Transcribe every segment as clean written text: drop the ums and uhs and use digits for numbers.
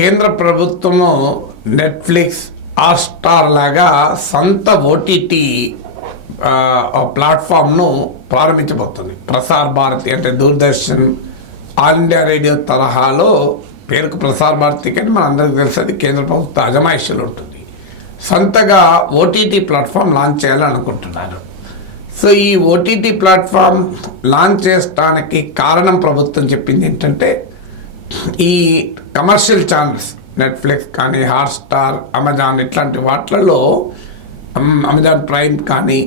కేంద్ర ప్రభుత్వము Netflix, Hotstar లాగా సొంత ఓటీటీ ప్లాట్ఫామ్ను ప్రారంభించబోతుంది. ప్రసార్ భారతి అంటే దూరదర్శన్, ఆల్ ఇండియా రేడియో తరహాలో పేరుకు ప్రసార్ భారతి కానీ మన అందరికీ తెలుసు అది కేంద్ర ప్రభుత్వ అజమాయిషీలో ఉంటుంది. సొంతగా ఓటీటీ ప్లాట్ఫామ్ లాంచ్ చేయాలని అనుకుంటున్నారు. సో ఈ ఓటీటీ ప్లాట్ఫామ్ లాంచ్ చేయడానికి కారణం ప్రభుత్వం చెప్పింది ఏంటంటే, ఈ కమర్షియల్ ఛానల్స్ నెట్ఫ్లిక్స్ కానీ, హాట్‌స్టార్, అమెజాన్ ఇట్లాంటి వాటిలలో, అమెజాన్ ప్రైమ్ కానీ,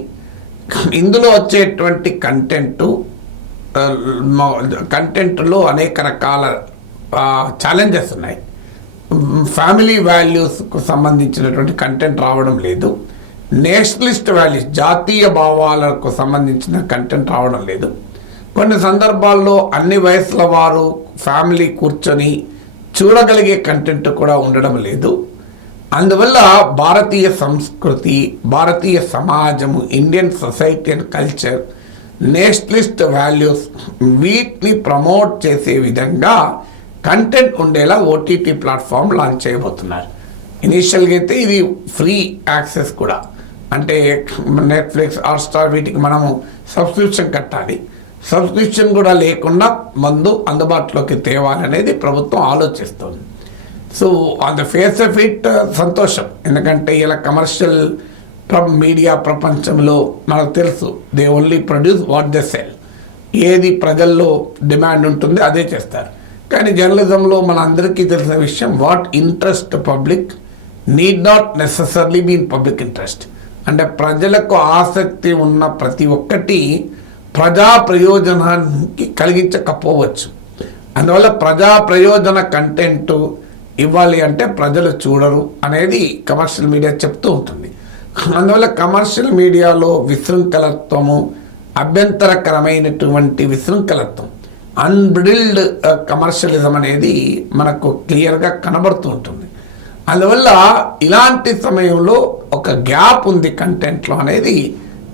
ఇందులో వచ్చేటువంటి కంటెంట్లో అనేక రకాల ఛాలెంజెస్ ఉన్నాయి. ఫ్యామిలీ వాల్యూస్కు సంబంధించినటువంటి కంటెంట్ రావడం లేదు. నేషనలిస్ట్ వాల్యూస్, జాతీయ భావాలకు సంబంధించిన కంటెంట్ రావడం లేదు. కొన్ని సందర్భాల్లో అన్ని వయసుల వారు ఫ్యామిలీ కూర్చొని చూడగలిగే కంటెంట్ కూడా ఉండడం లేదు. అందువల్ల భారతీయ సంస్కృతి, భారతీయ సమాజము, Indian society and culture, Nationalist values వీటిని ప్రమోట్ చేసే విధంగా కంటెంట్ ఉండేలా ఓటీటీ ప్లాట్ఫామ్ లాంచ్ చేయబోతున్నారు. ఇనీషియల్గా అయితే ఇది ఫ్రీ యాక్సెస్ కూడా, అంటే నెట్ఫ్లిక్స్, హాట్‌స్టార్ వీటికి మనము సబ్స్క్రిప్షన్ కట్టాలి. సబ్స్క్రిప్షన్ కూడా లేకుండా ముందు అందుబాటులోకి తేవాలనేది ప్రభుత్వం ఆలోచిస్తుంది. So on the face of it సంతోషం, ఎందుకంటే ఇలా కమర్షియల్ మీడియా ప్రపంచంలో మనకు తెలుసు, they only produce what they sell. ఏది ప్రజల్లో డిమాండ్ ఉంటుంది అదే చేస్తారు. కానీ జర్నలిజంలో మన అందరికీ తెలిసిన విషయం, what interest public need not necessarily been public interest. అంటే ప్రజలకు ఆసక్తి ఉన్న ప్రతి ఒక్కటి ప్రజా ప్రయోజనానికి కలిగించకపోవచ్చు. అందువల్ల ప్రజా ప్రయోజన కంటెంట్ ఇవ్వాలి అంటే ప్రజలు చూడరు అనేది కమర్షియల్ మీడియా చెప్తూ ఉంటుంది. అందువల్ల కమర్షియల్ మీడియాలో విశృంఖలత్వము, అభ్యంతరకరమైనటువంటి విశృంఖలత్వం, అన్బ్రిడిల్డ్ కమర్షియలిజం అనేది మనకు క్లియర్గా కనబడుతూ ఉంటుంది. అందువల్ల ఇలాంటి సమయంలో ఒక గ్యాప్ ఉంది కంటెంట్లో అనేది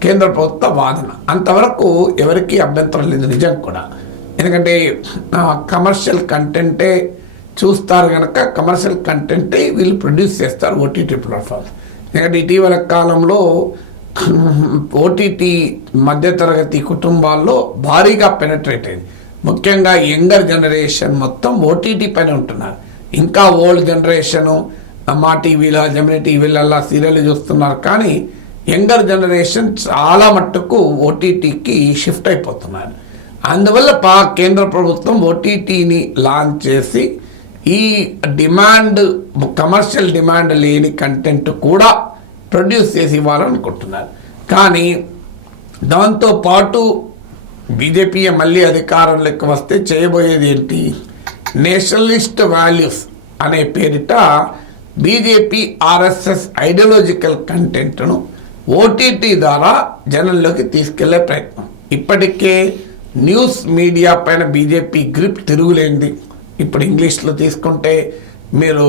కేంద్ర ప్రభుత్వ వాదన. అంతవరకు ఎవరికి అభ్యంతరం లేదు నిజం కూడా, ఎందుకంటే కమర్షియల్ కంటెంటే చూస్తారు కనుక కమర్షియల్ కంటెంటే వీళ్ళు ప్రొడ్యూస్ చేస్తారు ఓటీటీ ప్లాట్ఫామ్స్. ఎందుకంటే ఇటీవల కాలంలో ఓటీటీ మధ్యతరగతి కుటుంబాల్లో భారీగా పెనట్రేట్ అయింది. ముఖ్యంగా యంగర్ జనరేషన్ మొత్తం ఓటీటీ పైన ఉంటున్నారు. ఇంకా ఓల్డ్ జనరేషను మా టీవీలో, జెమినీ టీవీలలో సీరియల్ చూస్తున్నారు. కానీ యంగర్ జనరేషన్ చాలా మట్టుకు ఓటీటీకి షిఫ్ట్ అయిపోతున్నారు. అందువల్ల కేంద్ర ప్రభుత్వం ఓటీటీని లాంచ్ చేసి ఈ డిమాండ్, కమర్షియల్ డిమాండ్ లేని కంటెంట్ కూడా ప్రొడ్యూస్ చేసి ఇవ్వాలనుకుంటున్నారు. కానీ దాంతోపాటు బీజేపీ మళ్ళీ అధికారంలోకి వస్తే చేయబోయేది ఏంటి, నేషనలిస్ట్ వాల్యూస్ అనే పేరిట బీజేపీ ఆర్ఎస్ఎస్ ఐడియాలజికల్ కంటెంట్ను ఓటీటీ ద్వారా జనంలోకి తీసుకెళ్లే ప్రయత్నం. ఇప్పటికే న్యూస్ మీడియా పైన బీజేపీ గ్రిప్ తిరుగులేంది. ఇప్పుడు ఇంగ్లీష్లో తీసుకుంటే మీరు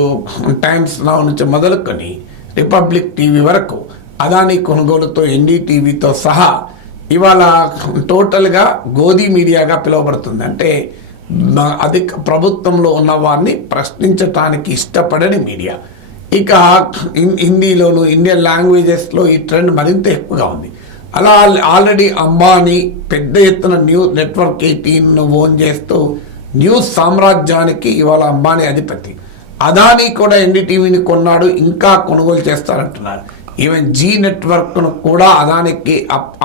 టైమ్స్ నౌ నుంచి మొదలుకొని రిపబ్లిక్ టీవీ వరకు, అదానీ కొనుగోలుతో ఎన్డీటీవీతో సహా ఇవాళ టోటల్గా గోధీ మీడియాగా పిలువబడుతుంది. అంటే అది ప్రభుత్వంలో ఉన్న వారిని ప్రశ్నించటానికి ఇష్టపడని మీడియా. ఇక హిందీలోను, ఇండియన్ లాంగ్వేజెస్లో ఈ ట్రెండ్ మరింత ఎక్కువగా ఉంది. అలా ఆల్రెడీ అంబానీ పెద్ద ఎత్తున న్యూస్ నెట్వర్క్ 18ను ఓన్ చేస్తూ న్యూస్ సామ్రాజ్యానికి ఇవాళ అంబానీ అధిపతి. అదానీ కూడా ఎన్డీటీవీని కొన్నాడు, ఇంకా కొనుగోలు చేస్తారంటున్నారు. ఈవెన్ జీ నెట్వర్క్ను కూడా అదానికి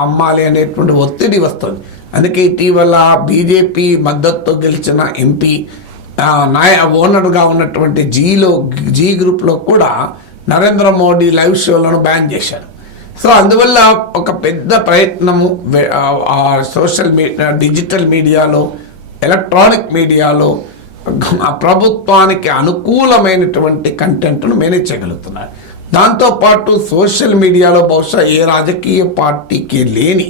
అమ్మాలి అనేటువంటి ఒత్తిడి వస్తుంది. అందుకే ఇటీవల బీజేపీ మద్దతుతో గెలిచిన ఎంపీ ఓనర్గా ఉన్నటువంటి జీ గ్రూప్లో కూడా నరేంద్ర మోడీ లైవ్ షోలను బ్యాన్ చేశారు. సో అందువల్ల ఒక పెద్ద ప్రయత్నము సోషల్ మీడియా, డిజిటల్ మీడియాలో, ఎలక్ట్రానిక్ మీడియాలో ప్రభుత్వానికి అనుకూలమైనటువంటి కంటెంట్ను మేనేజ్ చేయగలుగుతున్నారు. దాంతోపాటు సోషల్ మీడియాలో బహుశా ఏ రాజకీయ పార్టీకి లేని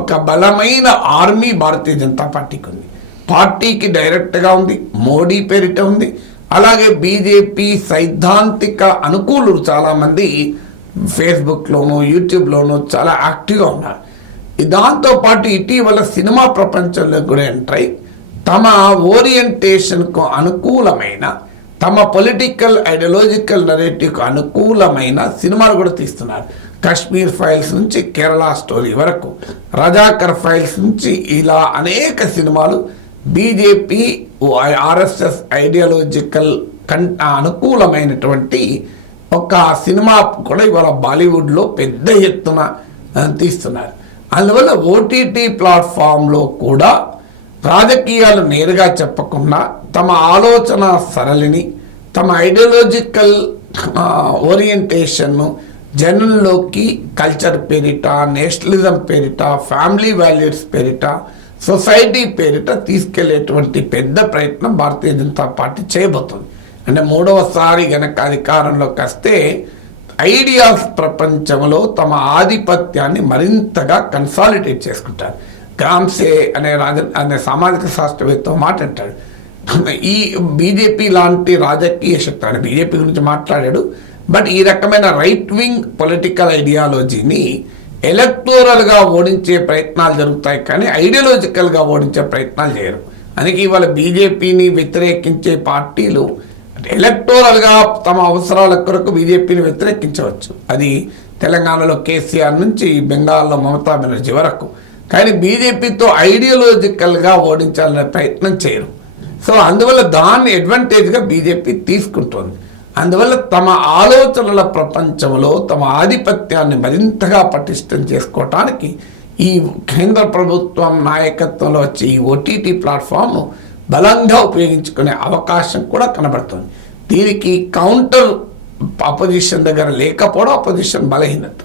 ఒక బలమైన ఆర్మీ భారతీయ జనతా పార్టీకి ఉంది. పార్టీకి డైరెక్ట్గా ఉంది, మోడీ పేరిట ఉంది. అలాగే బీజేపీ సైద్ధాంతిక అనుకూలులు చాలామంది ఫేస్బుక్లోనూ, యూట్యూబ్లోనూ చాలా యాక్టివ్గా ఉన్నారు. దాంతోపాటు ఇటీవల సినిమా ప్రపంచంలో కూడా ఎంటర్ అయి తమ ఓరియంటేషన్కు అనుకూలమైన, తమ పొలిటికల్ ఐడియాలజికల్ నరేటివ్కు అనుకూలమైన సినిమాలు కూడా తీస్తున్నారు. కాశ్మీర్ ఫైల్స్ నుంచి కేరళ స్టోరీ వరకు, రజాకర్ ఫైల్స్ నుంచి ఇలా అనేక సినిమాలు బీజేపీ ఆర్ఎస్ఎస్ ఐడియాలజికల్ అనుకూలమైనటువంటి ఒక సినిమా కూడా ఇవాళ బాలీవుడ్లో పెద్ద ఎత్తున తీస్తున్నారు. అందువల్ల ఓటీటీ ప్లాట్ఫామ్లో కూడా రాజకీయాలు నేరుగా చెప్పకుండా తమ ఆలోచన సరళిని, తమ ఐడియాలజికల్ ఓరియంటేషన్ను జనంలోకి కల్చర్ పేరిట, నేషనలిజం పేరిట, ఫ్యామిలీ వాల్యూస్ పేరిట, సొసైటీ పేరిట తీసుకెళ్లేటువంటి పెద్ద ప్రయత్నం భారతీయ జనతా పార్టీ చేయబోతుంది. అంటే మూడవసారి గనక అధికారంలోకి వస్తే ఐడియాస్ ప్రపంచంలో తమ ఆధిపత్యాన్ని మరింతగా కన్సాలిడేట్ చేసుకుంటారు. గ్రామ్సే అనే సామాజిక శాస్త్రవేత్త మాట అంటాడు, ఈ బీజేపీ లాంటి రాజకీయ శక్తి, అంటే బీజేపీ గురించి మాట్లాడాడు, బట్ ఈ రకమైన రైట్ వింగ్ పొలిటికల్ ఐడియాలజీని ఎలక్టోరల్గా ఓడించే ప్రయత్నాలు జరుగుతాయి, కానీ ఐడియాలజికల్గా ఓడించే ప్రయత్నాలు చేయరు. అందుకే ఇవాళ బీజేపీని వ్యతిరేకించే పార్టీలు ఎలక్టోరల్గా తమ అవసరాల కొరకు బీజేపీని వ్యతిరేకించవచ్చు. అది తెలంగాణలో కేసీఆర్ నుంచి బెంగాల్లో మమతా బెనర్జీ వరకు. కానీ బీజేపీతో ఐడియాలజికల్గా ఓడించాలనే ప్రయత్నం చేయరు. సో అందువల్ల దాన్ని అడ్వాంటేజ్గా బీజేపీ తీసుకుంటోంది. అందువల్ల తమ ఆలోచనల ప్రపంచంలో తమ ఆధిపత్యాన్ని మరింతగా పటిష్టం చేసుకోవటానికి ఈ కేంద్ర ప్రభుత్వం నాయకత్వంలో వచ్చే ఈ ఓటీటీ ప్లాట్ఫామ్ను బలంగా ఉపయోగించుకునే అవకాశం కూడా కనబడుతుంది. దీనికి కౌంటర్ అపోజిషన్ దగ్గర లేకపోవడం అపోజిషన్ బలహీనత.